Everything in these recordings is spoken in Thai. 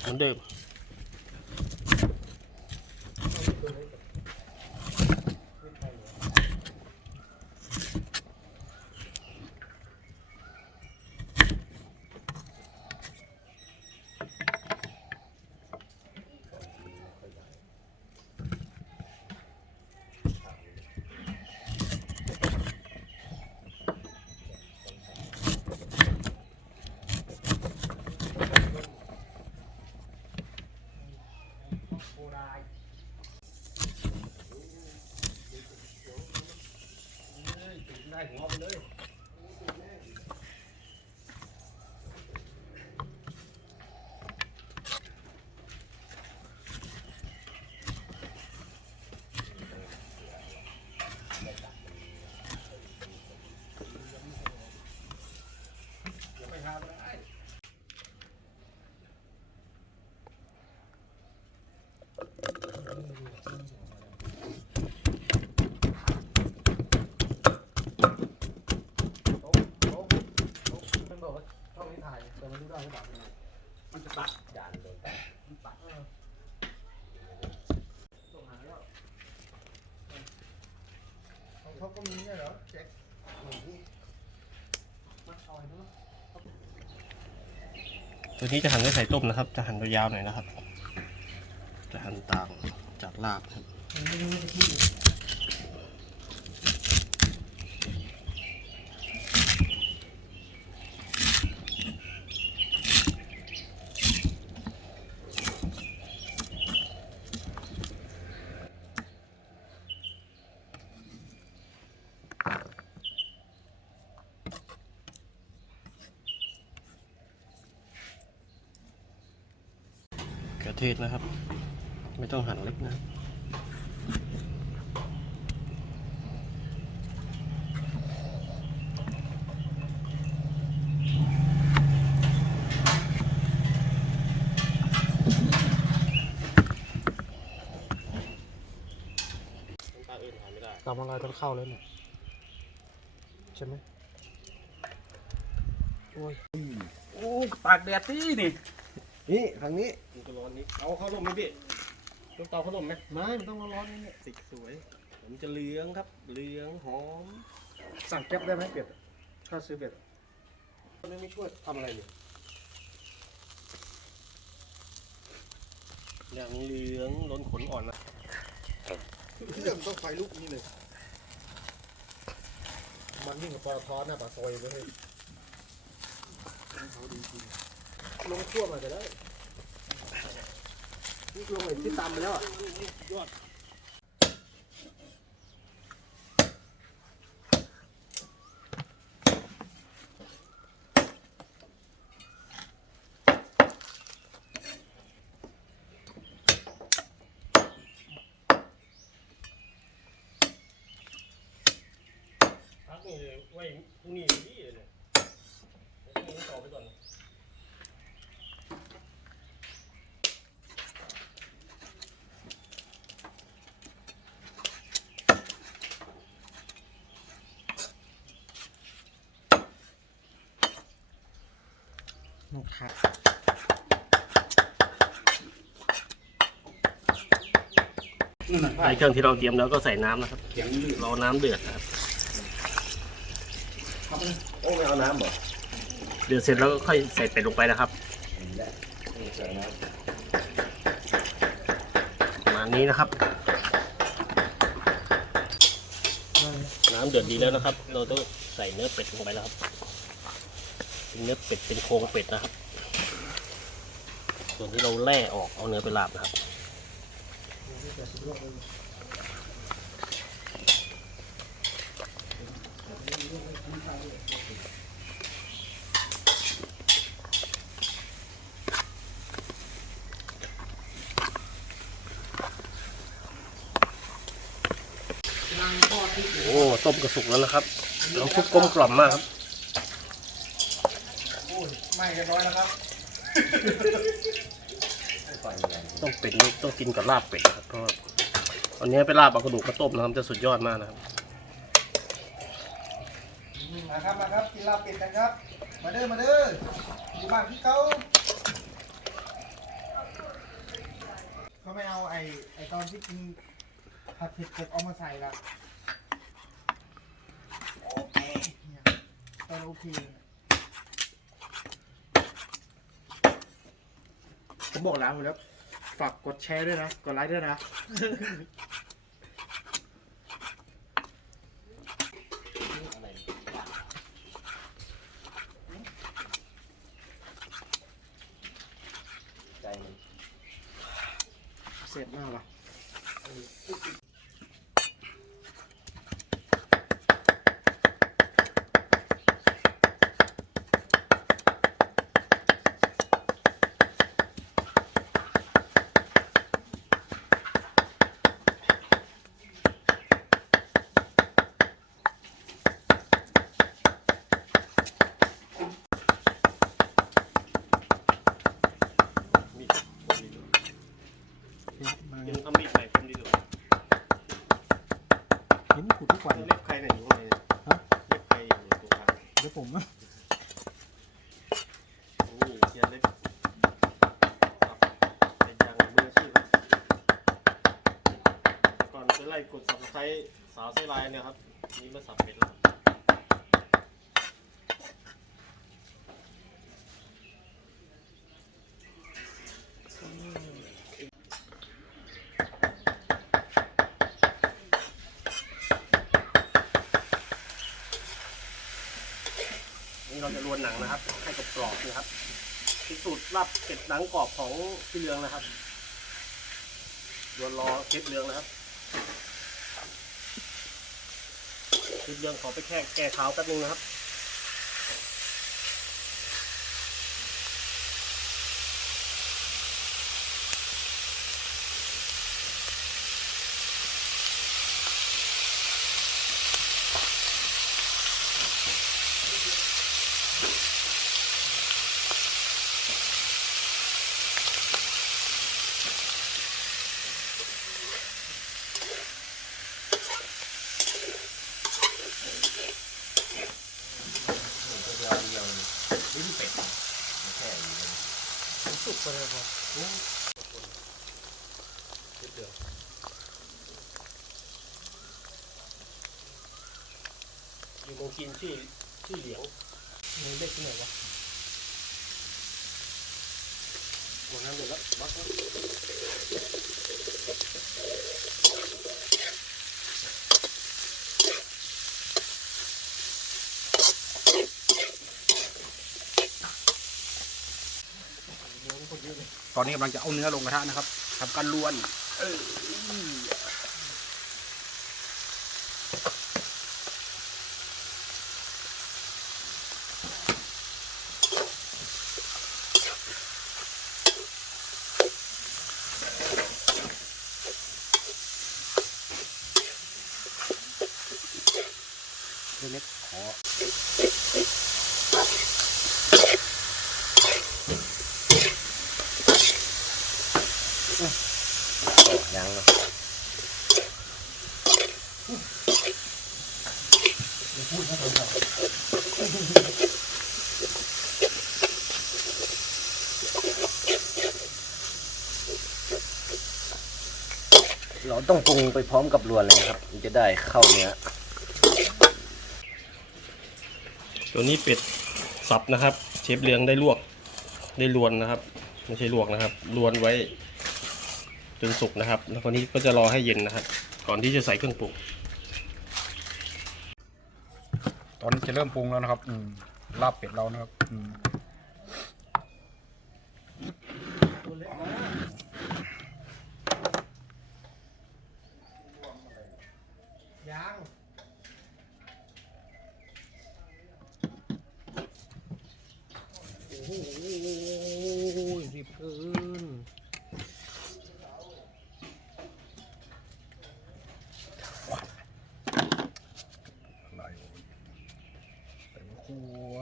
เหมือนเดิม ได้หัวไปเลย ไม่ทำได้ มันบอกว่าช่อง นี้ถ่ายแต่มันรู้ได้หรือเปล่ามันจะตัดยานโดนตัดมันตัดส่งหาแล้วของเขาก็มีเนี่ยเหรอแจ็คหนูมันเอาไอ้นู้นตัวนี้จะหั่นด้วยไข่ต้มนะครับ จะหั่นยาวหน่อยนะครับ จะหั่นต่างจากลาบครับ กระเทศนะครับ ไม่ต้องหั่นเล็กนะตาอื่นหาไม่ได้ตามอะไรต้องเข้าแล้วเนี่ย ใช่ไหมโอ้ย โอ้ตากแดดที่นี่ นี่ทางนี้มันก็ร้อนนิดเอาเข้าร่มไหมพี่ต้องเตาเข้าร่มไหมไม่มันต้องร้อนๆนี่เนี่ยสีสวยผมจะเหลืองครับ เหลืองหอม สั่งแก๊ปได้ไหมเป็ดถ้าซื้อเป็ดคนนี้ไม่ช่วยทำอะไรเลยอย่างเหลืองล้นขนอ่อนนะเครื่องต้องไฟลุกนี่เลย มันยิ่งกับปตทหน้าปากซอยเลย ลงทั่วมาจะได้นี่ลงเลยที่ตามไปแล้วอะยอด พักนี่ไว้พรุ่งนี้ดีเลยเนี่ยพรุ่งนี้ต่อไปก่อน นกขาใส่เครื่องที่เราเตรียมแล้วก็ใส่น้ำนะครับรอน้ำเดือดนะครับโอ้ไม่เอาน้ำเหรอเดือดเสร็จแล้วก็ค่อยใส่เป็ดลงไปนะครับประมาณนี้นะครับ น้ำเดือดดีแล้วนะครับ เราต้องใส่เนื้อเป็ดลงไปแล้วครับเป็นเนื้อเป็ดเป็นโครงเป็ดนะครับ ส่วนที่เราแล่ออกเอาเนื้อไปลาบนะครับโอ้ต้มกระสุกแล้วนะครับน้ำซุปกลมกล่อมมากครับไม่กันน้อยแล้วครับ ต้องเป็ดนี่ต้องกินกับลาบเป็ดนะครับเพราะตอนนี้ไปลาบเอากระดูกมาต้มนะครับจะสุดยอดมากนะครับมาครับมาครับกินลาบเป็ดกันครับ มาเด้อมาเด้ออยู่บ้านพี่เขาเขาไม่เอาไอ้ไอ้ตอนที่กินผัดเผ็ดเผ็ดเอามาใส่ละโอเคเนี่ยตอนโอเคผมบอกแล้วแล้ว ฝากกดแชร์ด้วยนะ กดไลค์ด้วยนะ อะไรใจมัน เสร็จมากว่ะ มีดผมดีดูยังเอามีดไปผมดีดู เห็นขุดทุกวัน เล็บใครเนี่ยอยู่ข้างในเนี่ย ฮะ เล็บใครอยู่ตรงกลาง เดี๋ยวผมนะ นี่เชียร์เล็บสับเป็นอย่างมืออาชีพครับก่อน ไปไล่กดสับไครสาวไส้ลายเนี่ยครับ นี่มาสับเป็ดแล้วนี่เราจะรวนหนังนะครับ ให้กรอบๆนะครับที่สูตรลับเป็ดหนังกรอบของพี่เลืองนะครับรวนรอเชฟเลืองนะครับ เชฟเลืองขอไปแค่แก้เท้าแป๊บนึงนะครับ สุกไปเลยครับ อยู่ตรงกินชื่อชื่อเหลียง มีเล็กที่ไหนวะ หมดน้ำเดือดแล้วบักแล้ว ต อนนี้กำลังจะเอาเนื้อลงกระทะนะครับทำการลวนเล็กขอ ยังเนาะพูดนะตอนนี้เราต้องปรุงไปพร้อมกับรวนเลยนะครับมันจะได้เข้าเนื้อตัวนี้เป็ดสับนะครับ เชฟเลียงได้ลวกได้รวนนะครับ ไม่ใช่ลวกนะครับรวนไว้ จนสุกนะครับ แล้วคนนี้ก็จะรอให้เย็นนะครับ ก่อนที่จะใส่เครื่องปรุง ตอนนี้จะเริ่มปรุงแล้วนะครับ อืมลาบเป็ดเรานะครับ อืม ยัง โอ้โหรีบเกิน อะไรวะใส่มะขัว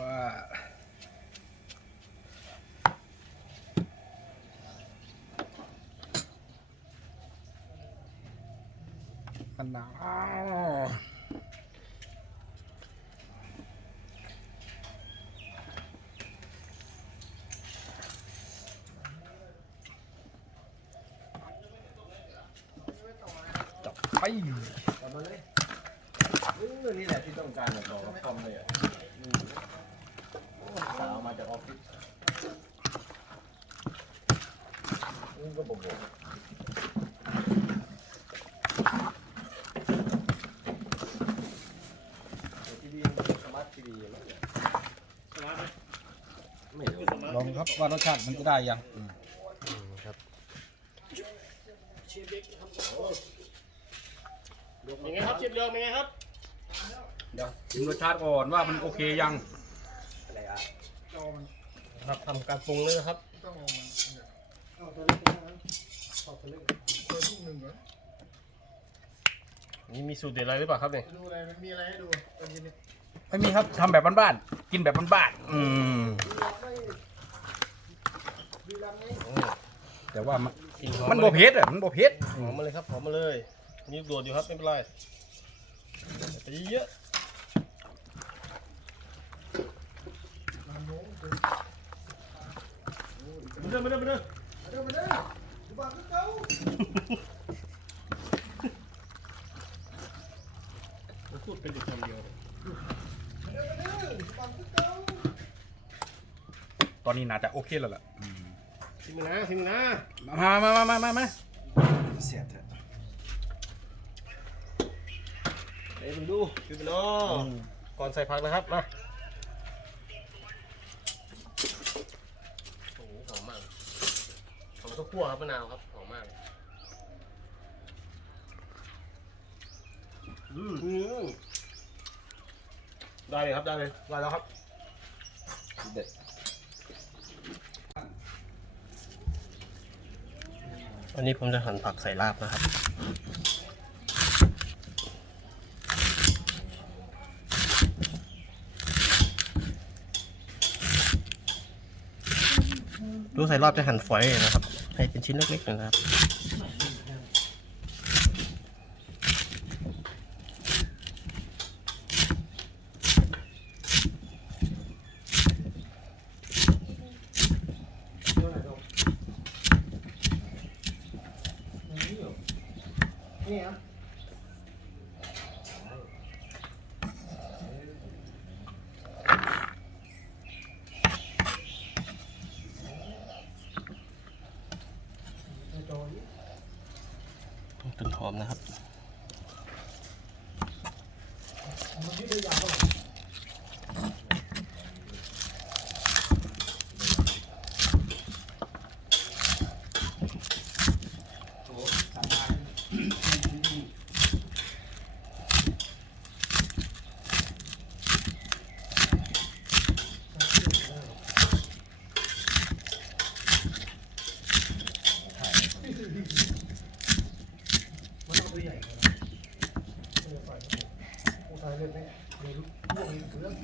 มะนาวเกลับมาเลยเออนี่แหละที่ต้องการต่อกับคอมเลยอะอืมสาวมาจากออฟฟิศนี่ก็บอกทีวีสมาร์ททีวีมั้งเนี่ยไม่รู้ ลอง ครับว่ารสชาติมันจะได้ยังครับเป็นไงครับเชฟเรืองเป็นไงครับเดี๋ยวชิมรสชาติก่อนว่ามันโอเคยังอะไรอะครับทำการปรุงเลยนะครับนี่มีสูตรเด็ดอะไรหรือเปล่าครับเนี่ยดูอะไรมันมีอะไรให้ดูตอนเย็นนี้ไม่มีครับทำแบบบ้านๆกินแบบบ้านๆอืม แต่ว่ามันกลิ่หอมันมาโบเลยเผ็ดอะมันโบเผ็ดหอมมาเลยครับหอมมาเลยมีลูกโดดอยู่ครับไม่เป็นไรไปเยอะมาเด้อมาเด้อมาเด้อเดี๋ยวมาเด้อดูบ้านก็เก่าเราพูดเป็นเด็กคำเดียวเลยเดี๋ยวมาเด้อดูบ้านก็เก่าตอนนี้น่าจะโอเคแล้วล่ะอืม ชิมนะชิมนะมามามามามามาเสียเถอะเดี๋ยวมึงดูดูไปเนาะก่อนใส่ผักนะครับมาโอ้โหหอมมากหอมข้าวคั่วครับมะนาวครับหอมมากอืมได้เลยครับได้เลยได้แล้วครับเด็ด วันนี้ผมจะหั่นผักใส่ลาบนะครับ ดูใส่ลาบจะหั่นฝอยนะครับ ให้เป็นชิ้นเล็กๆนะครับ นี่ครับ ต้นหอมนะครับ มันเอาตัวใหญ่กว่านะเออปล่อยครับผมโอ้ตายเลยเนี่ยเดี๋ยวพวกนี้เรื่อง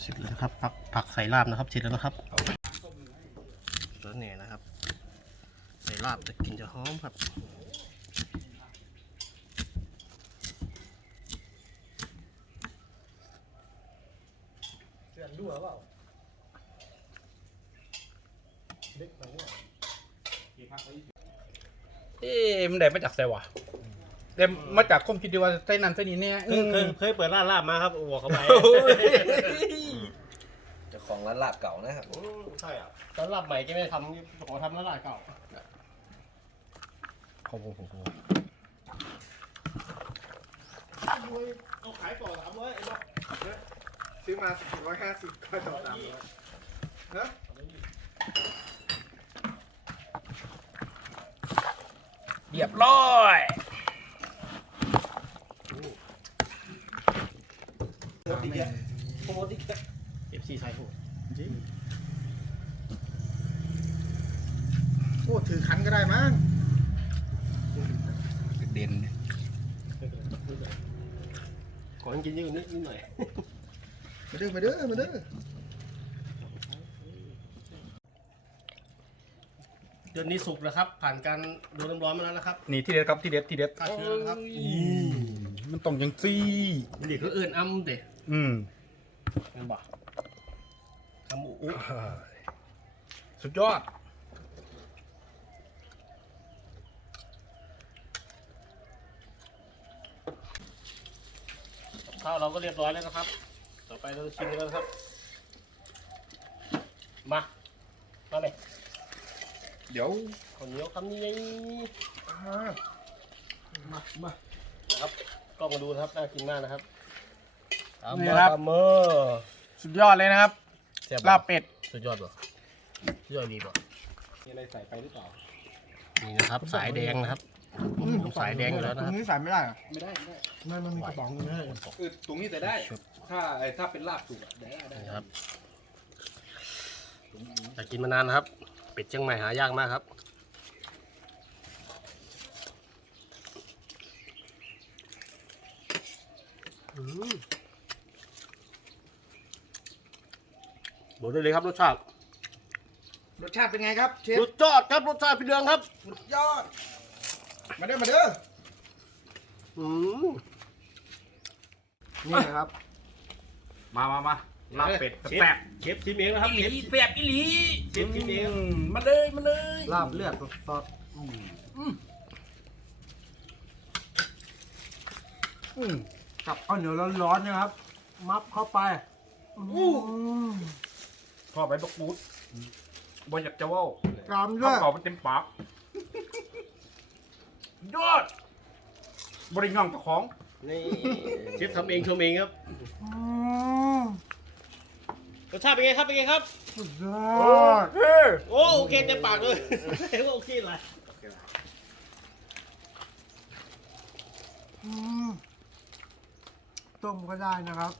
เสร็จแล้วนะครับผักผักใส่ ลาบนะครับเสร็จแล้วนะครับแล้วเนี่ยนะครับ ใส่ลาบจะกินจะหอมครับเสียนดูหรือเปล่าเล็กไปเนี่ยเอ๊ะมันได้มาจากไสวะได้มาจากความคิดที่ว่าไส้นั่นไส้นี้เนี่ยเคยเคยเคยเปิดร้านลาบมาครับบอกเขาไป ของร้านลาบเก่านะครับอืมใช่อะร้านลาบใหม่แกไม่ได้ทำขอทำร้านลาบเก่าโอ้โหโอ้โหเอาขายก่อนสามร้อยไอ้บอกซื้อมาสี่ร้อยห้าสิบก็ต่อสามร้อยฮะเรียบร้อยโคตรดีแกโคตรดีแกเอฟซีไทยโหดจริง โอ้ ถือคันก็ได้มั้งเด่นขอให้กินเยอะนิดนิดหน่อย มาเด้อมาเด้อมาเด้อเดือนนี้สุกนะครับ ผ่านการโดนน้ำร้อนมาแล้วนะครับนี่ที่เด็ดครับที่เด็ดที่เด็ดฆ่าเชื้อนะครับมันต้องยังซี่เด็กก็เอินอ้ำเด็กอืมเป็นบ่อ้ำอุอุสุดยอด ข้าวเราก็เรียบร้อยแล้วนะครับ ต่อไปเราจะชิมกันแล้วนะครับ มา มาเลยเดี๋ยวข้าวเหนียวคำนี้มามานะครับกล้องมาดูนะครับน่ากินมากนะครับนี่ครับ ตามมือสุดยอดเลยนะครับแซ่บลาบเป็ดสุดยอดป่ะสุดยอดดีป่ะมีอะไรใส่ไปหรือเปล่า นี่นะครับ สายแดงนะครับ ผมสายแดงอยู่แล้วตรนะงครับนี้ใส่ไม่ได้เหรอไม่ได้ไม่ได้ไม่มันมีกระป๋องอยู่นะเออตรงนี้แต่ได้ ถ้าไอ้ถ้าเป็นลาบสุกอะได้ได้นี่ครับอยากกินมานานนะครับ เป็ดเชียงใหม่หายากมากครับอืมบอกได้เลยครับรสชาติ รสชาติเป็นไงครับเชฟ รสยอดครับรสชาติพี่เดืองครับสุดยอด มาเด้อมาเด้ออืมนี่นะครับ มามามาลาบเป็ดเชฟแซ่บเชฟชิมเองนะครับอีหลีแซ่บอีหลีเชฟชิมเองมาเลยมาเลยลาบเลือดสดอืมๆกับข้าวเหนียวร้อนๆนะครับ มับเข้าไปอืมชอบไปบักบูดบอยากจะเว่าตามด้วยคำตอบมันเต็มปาก ยอดบริง่องเจ้าของนี่เชฟทำเองชมเองครับอืมรสชาติเป็นไงครับเป็นไงครับสุดยอดโอ้โอเคเต็มปากเลยว่าโอเคเลยอืมต้มก็ได้นะครับ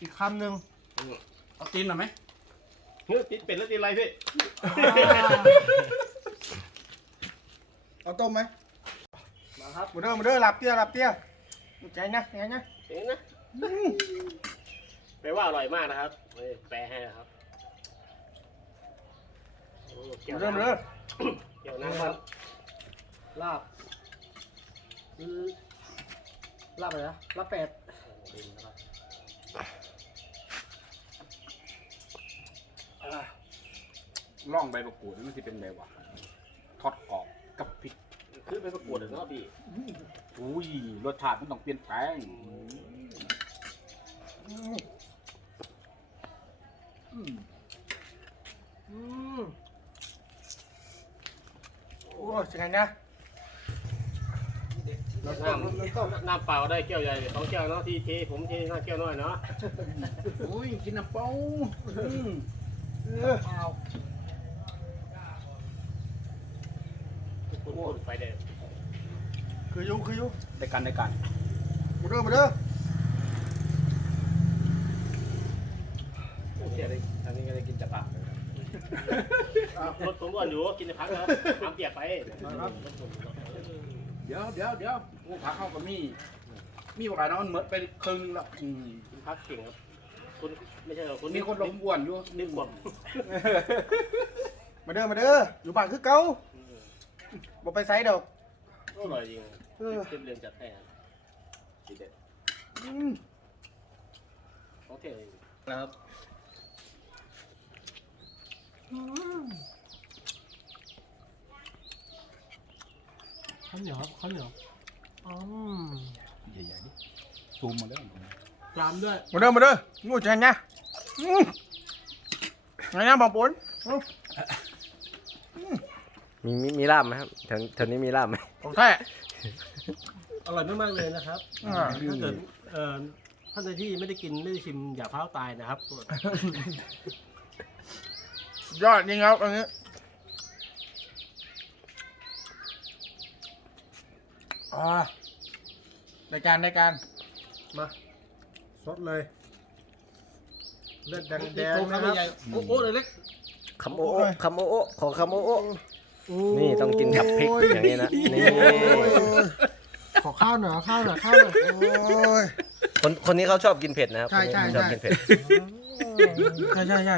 อีกคำหนึ่งเอาตีนหน่อยไหมเฮ้ยติดเป็ดแล้วติดอะไรพี่ เอาต้มไหมมาครับมาเด้อมาเด้อหลับเตี้ยหลับเตี้ยใจนะใจนะเองนะแปลว่าอร่อยมากนะครับเฮ้ยแปลให้นะครับโอ้เกี่ยวมาเด้อมาน้ำเด้อเกี่ยวน้ำครับ ลาบลาบอะไรนะลาบเป็ดล่องใบมะกรูดนี่มันจะเป็นแบบว่าทอดกรอบ กับพริกคือไปประกวดเหรอเนาะพี่อุ้ยรสชาติมันต้องเปลี่ยนแปลงอืมโอ้ยใจนะน้ำน้ำเปล่าได้แก้วใหญ่สองแก้วเนาะที่เทผมเทหน้าแก้วน้อยเนาะอุ้ยกินน้ำเปล่าอืมเอ คุณพูดไฟแดงคืออยุคืออยุได้กันได้กันมาเด้อมาเด้อโอเคเลยอันนี้ก็ได้กินจับปากรถผมก่อนอยู่กินในพักนะครับน้ำเปียกไปเดี๋ยวเดี๋ยวเดี๋ยวผู้พักเข้ากับมีมีโอกาสนอนเหมือนไปครึ่งแล้วอืมกินพักเก่งครับคุณไม่ใช่หรอกคุณมีคนลมอ้วนอยู่นึกบวกมาเด้อมาเด้ออยู่บ้านคือเก่า บ่ไปไสดอกอร่อยจริงเออเต็มเรียนจัดให้ครับดีเด็ดอืมโอเคนะครับข้าวเหนียวครับข้าวเหนียวอืมใหญ่ๆดิซูมมาแล้วตามด้วยมาเด้อมาเด้องูใจนะอืมไงนะบางปุน มีมีมีลาบไหมครับแถวแถวนี้มีลาบไหมของแท้ อร่อยมากๆเลยนะครับอ่า ถ้าเกิดเอ่อท่านใดที่ไม่ได้กินไม่ได้ชิมอย่าพร้าวตายนะครับยอดจริงครับอันนี้อ่าในการในการมาสดเลย เลือดแดงนี่ๆโครงนะคคำรับใหญ่ๆโอ้โหเลยเล็กคำโอโอคำโอโอขอคำโอโอโอ้ นี่ต้องกินกับพริกอย่างนี้นะนี่ขอข้าวหน่อยขอข้าวหน่อยข้าวหน่อยโอ้ย คนคนนี้เขาชอบกินเผ็ดนะครับใช่ใช่คนนี้ชอบใช่ กินเผ็ดใช่ใช่ใช่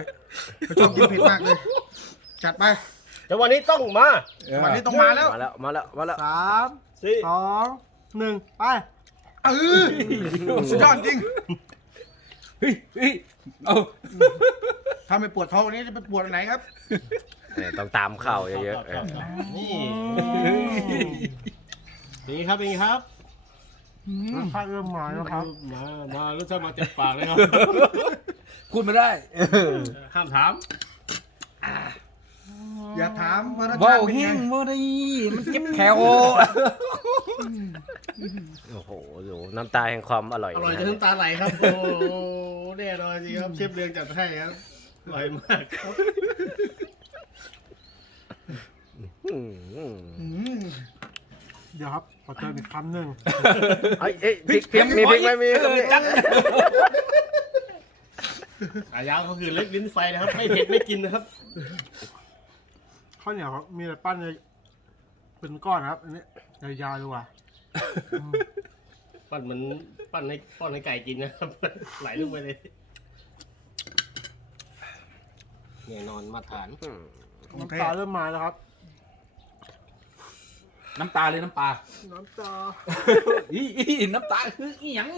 เขาชอบกินเผ็ดมากเลย จัดไป แต่วันนี้ต้องมาวันนี้ต้องมาแล้ว มาแล้วมาแล้วมาแล้วสามสี่สองหนึ่งไป เออสุดยอดจริงเฮ้ยเฮ้ยเอาถ้าไม่ปวดท้องวันนี้จะไปปวดอันไหนครับ นี่ต้องตามข้าวเยอะๆเออนี่นี่ครับเป็นไงครับรสชาติเริ่มมาแล้วครับมามาแล้วจะมาเต็มปากเลยครับ พูดไม่ได้ห้ามถาม อย่าถามว่ารสเว้าชาติเป็นเฮไงงบ่ได้มันเจ็บแขวโอ้โหดูน้ำตาแห่งความอร่อยอร่อยจนะนน้ำตาไหลครับ โอ้โหแน่นอนจริงครับเชฟเรืองจัดให้ครับ อร่อยมากครับอืมอืม เดี๋ยวครับ ขอเติมอีกคำหนึ่งเอ้ยเอ้ยพริกพริกมีพริกไหมมีครับมีฉายาก็คือเล็กลิ้นไฟนะครับ ไม่เผ็ดไม่กินนะครับ ข้าวเหนียวครับมีแต่ปั้นเลยเป็นก้อนครับ อันนี้ยาวๆดีกว่าอืมปั้นเหมือนปั้นให้ป้อนให้ไก่กินนะครับ ไหลลงไปเลยแน่นอนมาตรฐานน้ำตาเริ่มมาแล้วครับ น้ำตาเลยน้ำปลา น้ำตาอีอีน้ำตาคืออีหยัง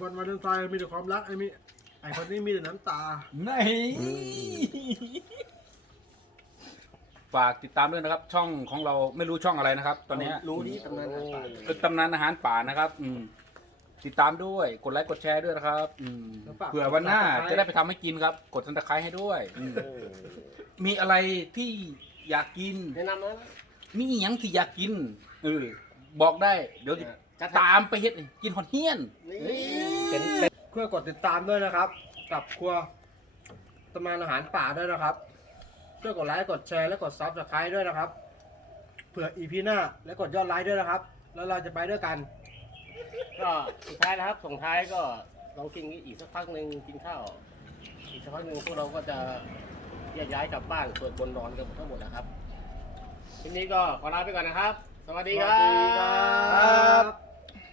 วันวาเลนไทน์มีแต่ความรักไอ้มีไอ้คนนี้มีแต่น้ำตาไม่ฝากติดตามด้วยนะครับ ช่องของเราไม่รู้ช่องอะไรนะครับ ตอนเนี้ยรู้ดีตำนานอาหารป่าเป็นตำนานอาหารป่านะครับ อืม ติดตามด้วยกดไลค์กดแชร์ด้วยนะครับ อืมแล้วฝาก เผื่อวันหน้า Subscribe จะได้ไปทำให้กินครับ กดซันตะไคร้ให้ด้วยอืมมีอะไรที่อยากกินแนะนำนะ มีอหยังที่อยากกินเออบอกได้ เดี๋ยวจะตามไปเฮ็ดให้กินฮอดเฮียน เป็นเป็นเพื่อกดติดตามด้วยนะครับ กับครัวตำนานอาหารป่าด้วยนะครับช่วยกดไลค์กดแชร์และกดซับสไครต์ด้วยนะครับเผื่ออีพีหน้าและกดยอดไลค์ด้วยนะครับ แล้วเราจะไปด้วยกัน ก็สุดท้ายนะครับส่งท้ายก็ลองกินอีกสักพักหนึ่งกินข้าว อีกสักพักหนึ่งพวกเราก็จะแยกย้ายกลับบ้านส่วนบนนอนกันหมดทั้งหมดนะครับ คลิปนี้ก็ขอลาไปก่อนนะครับ สวัสดีครับ สวัสดีครับ